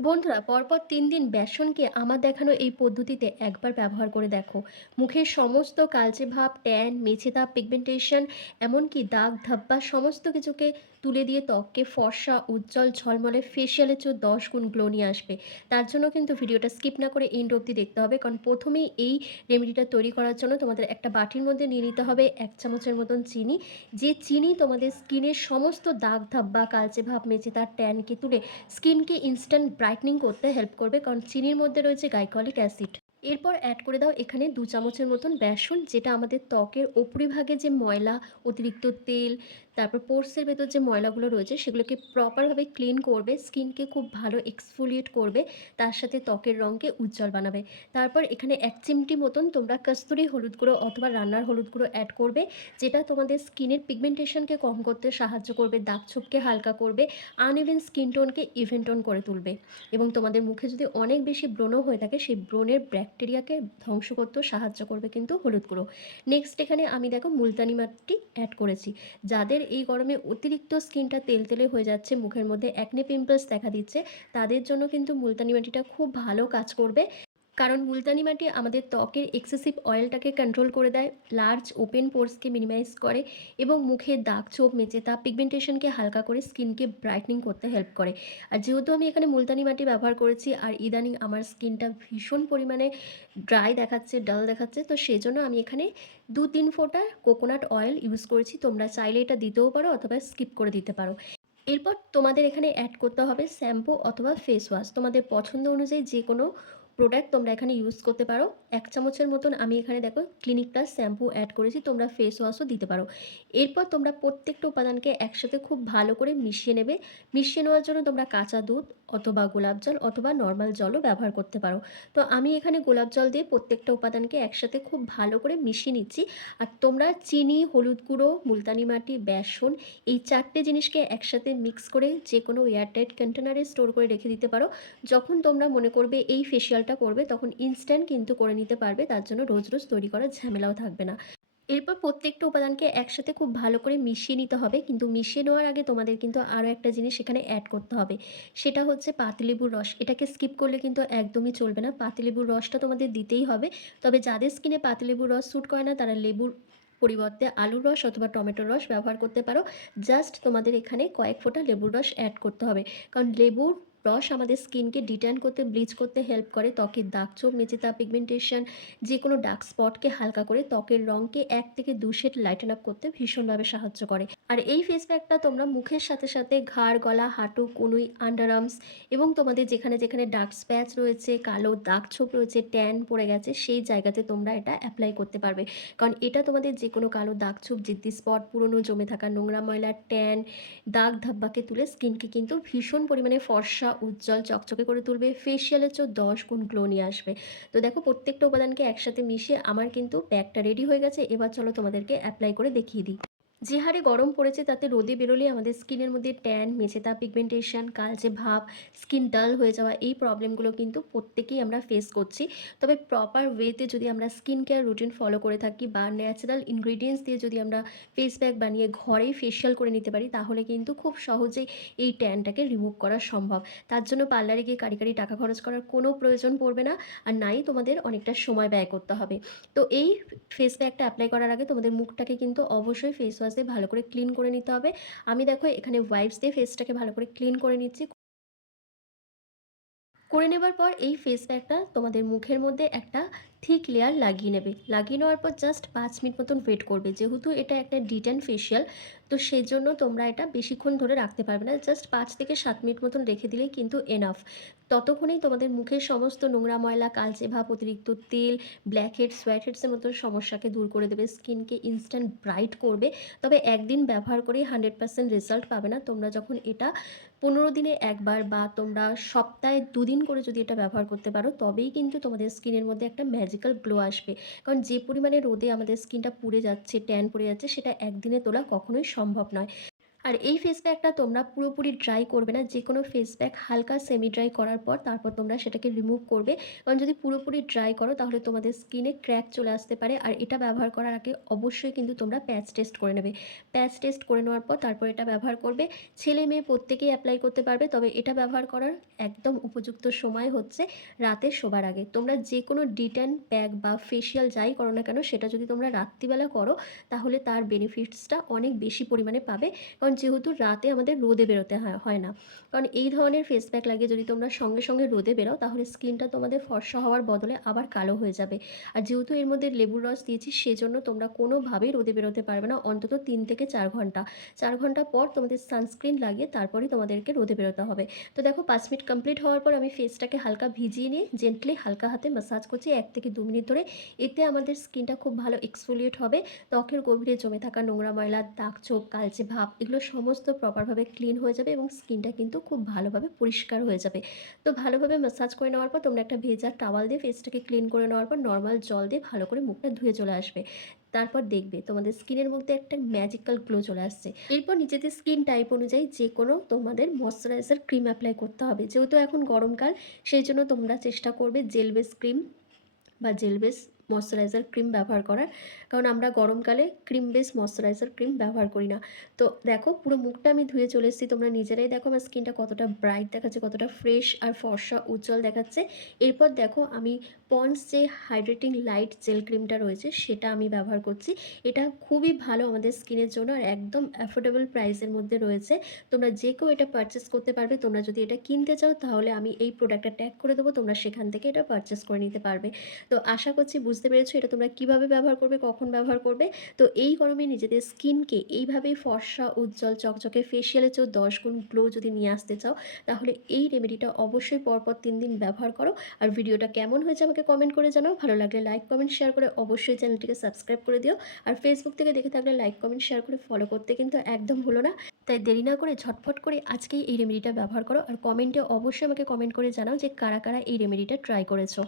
বন্ধুরা, পরপর ৩ দিন বেসনকে আমার দেখানো এই পদ্ধতিতে একবার ব্যবহার করে দেখো। মুখের সমস্ত কালচে ভাব, ট্যান, মেছেদাগ, পিগমেন্টেশন, এমনকি দাগ ধব্বা সমস্ত কিছুকে তুলে দিয়ে ত্বককে ফর্সা, উজ্জ্বল, ঝলমলে ফেসিয়ালের চেয়েও 10 গুণ গ্লো নিয়ে আসবে। তার জন্য কিন্তু ভিডিওটা স্কিপ না করে এন্ড অবধি দেখতে হবে, কারণ প্রথমেই এই রেমেডিটা তৈরি করার জন্য তোমাদের একটা বাটির মধ্যে নিয়ে নিতে হবে 1 চামচের মতন চিনি। যে চিনি তোমাদের স্কিনের সমস্ত দাগ ধব্বা, কালচে ভাব, মেছেদাগ, ট্যানকে তুলে স্কিনকে ইনস্ট্যান্ট ব্রাইটনিং করতে হেল্প করবে, কারণ চিনির মধ্যে রয়েছে গ্লাইকলিক অ্যাসিড। এরপর অ্যাড করে দাও এখানে 2 চামচের মতন বেসন, যেটা আমাদের ত্বকের উপরিভাগে যে ময়লা, অতিরিক্ত তেল, তারপর পোর্সের ভেতর যে ময়লাগুলো রয়েছে সেগুলোকে প্রপারভাবে ক্লিন করবে, স্কিনকে খুব ভালো এক্সফোলিয়েট করবে, তার সাথে ত্বকের রঙকে উজ্জ্বল বানাবে। তারপর এখানে 1 চিমটি মতন তোমরা কস্তুরি হলুদ গুঁড়ো অথবা রান্নার হলুদ গুঁড়ো অ্যাড করবে, যেটা তোমাদের স্কিনের পিগমেন্টেশনকে কম করতে সাহায্য করবে, দাগ ছোপকে হালকা করবে, আনইভেন স্কিন টোনকে ইভেন টোন করে তুলবে, এবং তোমাদের মুখে যদি অনেক বেশি ব্রণ হয়ে থাকে সেই ব্রণের ব্যাকটেরিয়াকে ধ্বংস করতেও সাহায্য করবে কিন্তু হলুদ গুঁড়ো। নেক্সট এখানে আমি দেখো মুলতানি মাটি অ্যাড করেছি। যাদের এই গরমে অতিরিক্ত স্কিনটা তেলতেলে হয়ে যাচ্ছে, মুখের মধ্যে অ্যাকনে পিম্পলস দেখা দিচ্ছে, তাদের জন্য কিন্তু মুলতানি মাটিটা খুব ভালো কাজ করবে, কারণ মুলতানি মাটি আমাদের ত্বকের এক্সেসিভ অয়েলটাকে কন্ট্রোল করে দেয়, লার্জ ওপেন পোর্সকে মিনিমাইজ করে, এবং মুখের দাগ ছোপ, মেচেতা, পিগমেন্টেশনকে হালকা করে স্কিনকে ব্রাইটনিং করতে হেল্প করে। আর যেহেতু আমি এখানে মুলতানি মাটি ব্যবহার করেছি আর ইদানিং আমার স্কিনটা ভীষণ পরিমাণে ড্রাই দেখাচ্ছে, ডাল দেখাচ্ছে, তো সেই জন্য আমি এখানে 2-3 ফোঁটা কোকোনাট অয়েল ইউজ করেছি। তোমরা চাইলে এটা দিতেও পারো অথবা স্কিপ করে দিতে পারো। এরপর তোমাদের এখানে অ্যাড করতে হবে শ্যাম্পু অথবা ফেস ওয়াশ, তোমাদের পছন্দ অনুযায়ী যে কোনো প্রোডাক্ট তোমরা এখানে ইউজ করতে পারো। 1 চামচের মতন আমি এখানে দেখো ক্লিনিক প্লাস শ্যাম্পু অ্যাড করেছি, তোমরা ফেস ওয়াশও দিতে পারো। এরপর তোমরা প্রত্যেকটা উপাদানকে একসাথে খুব ভালো করে মিশিয়ে নেবে। মিশিয়ে নেওয়ার জন্য তোমরা কাঁচা দুধ অথবা গোলাপ জল অথবা নর্মাল জলও ব্যবহার করতে পারো। তো আমি এখানে গোলাপ জল দিয়ে প্রত্যেকটা উপাদানকে একসাথে খুব ভালো করে মিশিয়ে নিচ্ছি। আর তোমরা চিনি, হলুদ গুঁড়ো, মুলতানি মাটি, বেসন, এই 4টে জিনিসকে একসাথে মিক্স করে যে কোনো এয়ারটাইট কন্টেনারে স্টোর করে রেখে দিতে পারো। যখন তোমরা মনে করবে এই ফেসিয়ালটা করবে তখন ইনস্ট্যান্ট কিন্তু করে নিতে পারবে, তার জন্য রোজ রোজ তৈরি করার ঝামেলাও থাকবে না। এরপর প্রত্যেকটা উপাদানকে একসাথে খুব ভালো করে মিশিয়ে নিতে হবে, কিন্তু মিশিয়ে নেওয়ার আগে তোমাদের কিন্তু আরও একটা জিনিস এখানে অ্যাড করতে হবে, সেটা হচ্ছে পাতিলেবুর রস। এটাকে স্কিপ করলে কিন্তু একদমই চলবে না, পাতিলেবুর রসটা তোমাদের দিতেই হবে। তবে যাদের স্কিনে পাতিলেবুর রস স্যুট করে না তারা লেবুর পরিবর্তে আলুর রস অথবা টমেটোর রস ব্যবহার করতে পারো। জাস্ট তোমাদের এখানে কয়েক ফোঁটা লেবুর রস অ্যাড করতে হবে, কারণ লেবুর রস আমাদের স্কিনকে ডিট্যান করতে, ব্লিচ করতে হেল্প করে, ত্বকের দাগ ছোপ, মেচেতা, পিগমেন্টেশন, যে কোনো ডার্ক স্পটকে হালকা করে ত্বকের রঙকে 1 থেকে 2 শেড লাইটেন আপ করতে ভীষণভাবে সাহায্য করে। আর এই ফেস প্যাকটা তোমরা মুখের সাথে সাথে ঘাড়, গলা, হাঁটু, কনুই, আন্ডার আর্মস, এবং তোমাদের যেখানে যেখানে ডার্ক স্প্যাচ রয়েছে, কালো দাগ ছোপ রয়েছে, ট্যান পড়ে গেছে, সেই জায়গাতে তোমরা এটা অ্যাপ্লাই করতে পারবে, কারণ এটা তোমাদের যে কোনো কালো দাগ ছোপ, জিদ্দি স্পট, পুরনো জমে থাকা নোংরা ময়লা, ট্যান, দাগ ধাব্বাকে তুলে স্কিনকে কিন্তু ভীষণ পরিমাণে ফর্সা, উজ্জ্বল, চকচকে করে তুলবে, ফেসিয়ালের চেয়েও 10 গুণ গ্লো নিয়ে আসবে। তো দেখো প্রত্যেকটা উপাদানকে একসাথে মিশিয়ে আমার কিন্তু প্যাকটা রেডি হয়ে গেছে। এবার চলো তোমাদেরকে অ্যাপ্লাই করে দেখিয়ে দিই। যে হারে গরম পড়েছে তাতে রোদে বেরোলে আমাদের স্কিনের মধ্যে ট্যান, মেচেতা, পিগমেন্টেশন, কালচে ভাব, স্কিন ডাল হয়ে যাওয়া, এই প্রবলেমগুলো কিন্তু প্রত্যেকেই আমরা ফেস করছি। তবে প্রপার ওয়েতে যদি আমরা স্কিন কেয়ার রুটিন ফলো করে থাকি বা ন্যাচারাল ইনগ্রিডিয়েন্টস দিয়ে যদি আমরা ফেস প্যাক বানিয়ে ঘরেই ফেশিয়াল করে নিতে পারি, তাহলে কিন্তু খুব সহজেই এই ট্যানটাকে রিমুভ করা সম্ভব। তার জন্য পার্লারে গিয়ে কারি কারি টাকা খরচ করার কোনো প্রয়োজন পড়বে না, আর নাই তোমাদের অনেকটা সময় ব্যয় করতে হবে। তো এই ফেস প্যাকটা অ্যাপ্লাই করার আগে তোমাদের মুখটাকে কিন্তু অবশ্যই ফেস ওয়াশ দিয়ে ভালো করে ক্লিন করে নিতে হবে। আমি দেখো এখানে ওয়াইপস দিয়ে ফেসটাকে ভালো করে ক্লিন করে নিচ্ছি। করে নেবার পর এই ফেস প্যাকটা তোমাদের মুখের মধ্যে একটা থিক লেয়ার লাগিয়ে নেবে। লাগিয়ে নেওয়ার পর জাস্ট 5 মিনিট মতন ওয়েট করবে, যেহেতু এটা একটা ডিটেন ফেশিয়াল, তো সেই জন্য তোমরা এটা বেশিক্ষণ ধরে রাখতে পারবে না, জাস্ট 5 থেকে 7 মিনিট মতন রেখে দিলেই কিন্তু এনাফ। ততক্ষণেই তোমাদের মুখের সমস্ত নোংরা ময়লা, কালচে ভাব, অতিরিক্ত তেল, ব্ল্যাক হেডস, হোয়াইট হেডসের মতো সমস্যাকে দূর করে দেবে, স্কিনকে ইনস্ট্যান্ট ব্রাইট করবে। তবে একদিন ব্যবহার করেই 100% রেজাল্ট পাবে না, তোমরা যখন এটা 15 দিনে একবার বা তোমরা সপ্তাহে 2 দিন করে যদি এটা ব্যবহার করতে পারো, তবেই কিন্তু তোমাদের স্কিনের মধ্যে একটা ম্যাজিক্যাল গ্লো আসবে। কারণ যে পরিমাণে রোদে আমাদের স্কিনটা পুড়ে যাচ্ছে, ট্যান পড়ে যাচ্ছে, সেটা একদিনে তোলা কখনোই সম্ভব নয়। আর এই ফেস প্যাকটা তোমরা পুরোপুরি ড্রাই করবে না। যেকোনো ফেস প্যাক হালকা সেমি ড্রাই করার পর তারপর তোমরা সেটাকে রিমুভ করবে। কারণ যদি পুরোপুরি ড্রাই করো তাহলে তোমাদের স্কিনে ক্র্যাক চলে আসতে পারে। আর এটা ব্যবহার করার আগে অবশ্যই কিন্তু তোমরা প্যাচ টেস্ট করে নেবে। প্যাচ টেস্ট করে নেওয়ার পর তারপর এটা ব্যবহার করবে। ছেলে মেয়ে প্রত্যেকেই অ্যাপ্লাই করতে পারবে। তবে এটা ব্যবহার করার একদম উপযুক্ত সময় হচ্ছে রাতে শোবার আগে। তোমরা যেকোনো ডিট্যান প্যাক বা ফেসিয়াল যাই করো না কেন সেটা যদি তোমরা রাত্রিবেলা করো তাহলে তার বেনিফিটসটা অনেক বেশি পরিমাণে পাবে। কারণ যেহেতু রাতে আমাদের রোদে বেরোতে হয় না। কারণ এই ধরনের ফেস প্যাক লাগিয়ে যদি তোমরা সঙ্গে সঙ্গে রোদে বেরোও তাহলে স্কিনটা তোমাদের ফর্সা হওয়ার বদলে আবার কালো হয়ে যাবে। আর যেহেতু এর মধ্যে লেবুর রস দিয়েছি সেজন্য তোমরা কোনোভাবেই রোদে বেরোতে পারবে না অন্তত 3 থেকে 4 ঘন্টা। 4 ঘন্টা পর তোমাদের সানস্ক্রিন লাগিয়ে তারপরেই তোমাদেরকে রোদে বেরোতে হবে। তো দেখো 5 মিনিট কমপ্লিট হওয়ার পর আমি ফেসটাকে হালকা ভিজিয়ে নিয়ে জেন্টলি হালকা হাতে ম্যাসাজ করছি 1 থেকে 2 মিনিট ধরে। এতে আমাদের স্কিনটা খুব ভালো এক্সফোলিয়েট হবে। ত্বকের গভীরে জমে থাকা নোংরা ময়লা, দাগ ছোপ, কালচে ভাব এগুলো সমস্ত প্রপারভাবে ক্লিন হয়ে যাবে এবং স্কিনটা কিন্তু খুব ভালোভাবে পরিষ্কার হয়ে যাবে। তো ভালোভাবে ম্যাসাজ করে নেওয়ার পর তোমরা একটা ভেজা টাওয়াল দিয়ে ফেসটাকে ক্লিন করে নেওয়ার পর নর্মাল জল দিয়ে ভালো করে মুখটা ধুয়ে চলে আসবে। তারপর দেখবে তোমাদের স্কিনের মধ্যে একটা ম্যাজিক্যাল গ্লো চলে আসছে। এরপর নিজেদের স্কিন টাইপ অনুযায়ী যে কোনো তোমাদের ময়শ্চারাইজার ক্রিম অ্যাপ্লাই করতে হবে। যেহেতু এখন গরমকাল সেই জন্য তোমরা চেষ্টা করবে জেল বেস ক্রিম বা জেল বেস ময়শ্চারাইজার ক্রিম ব্যবহার করার। কারণ আমরা গরমকালে ক্রিম বেস ময়শ্চারাইজার ক্রিম ব্যবহার করি না। তো দেখো পুরো মুখটা আমি ধুয়ে চলে এসেছি। তোমরা নিজেরাই দেখো আমার স্কিনটা কতটা ব্রাইট দেখাচ্ছে, কতটা ফ্রেশ আর ফর্সা উজ্জ্বল দেখাচ্ছে। এরপর দেখো আমি পন্ডস যে হাইড্রেটিং লাইট জেল ক্রিমটা রয়েছে সেটা আমি ব্যবহার করছি। এটা খুবই ভালো আমাদের স্কিনের জন্য আর একদম অ্যাফোর্ডেবল প্রাইসের মধ্যে রয়েছে। তোমরা যে কেউ এটা পারচেস করতে পারবে। তোমরা যদি এটা কিনতে চাও তাহলে আমি এই প্রোডাক্টটা ট্যাগ করে দেবো, তোমরা সেখান থেকে এটা পারচেস করে নিতে পারবে। তো আশা করছি বুঝতে পেরেছো এটা তোমরা কিভাবে ব্যবহার করবে, কখন ব্যবহার করবে। তো এই গরমে নিজেদের স্কিনকে এইভাবেই ফর্সা উজ্জ্বল চকচকে ফেসিয়ালের চেয়েও 10 গুণ গ্লো যদি নিয়ে আসতে চাও তাহলে এই রেমেডিটা অবশ্যই পরপর 3 দিন ব্যবহার করো। আর ভিডিওটা কেমন হয়েছে আমাকে কমেন্ট করে জানাও। ভালো লাগলে লাইক কমেন্ট শেয়ার করে অবশ্যই চ্যানেলটিকে সাবস্ক্রাইব করে দিও। আর ফেসবুক থেকে দেখে থাকলে লাইক কমেন্ট শেয়ার করে ফলো করতে কিন্তু একদম ভুলো না। তাই দেরি না করে ঝটফট করে আজকেই এই রেমেডিটা ব্যবহার করো। আর কমেন্টে অবশ্যই আমাকে কমেন্ট করে জানাও যে কারা কারা এই রেমেডিটা ট্রাই করেছো।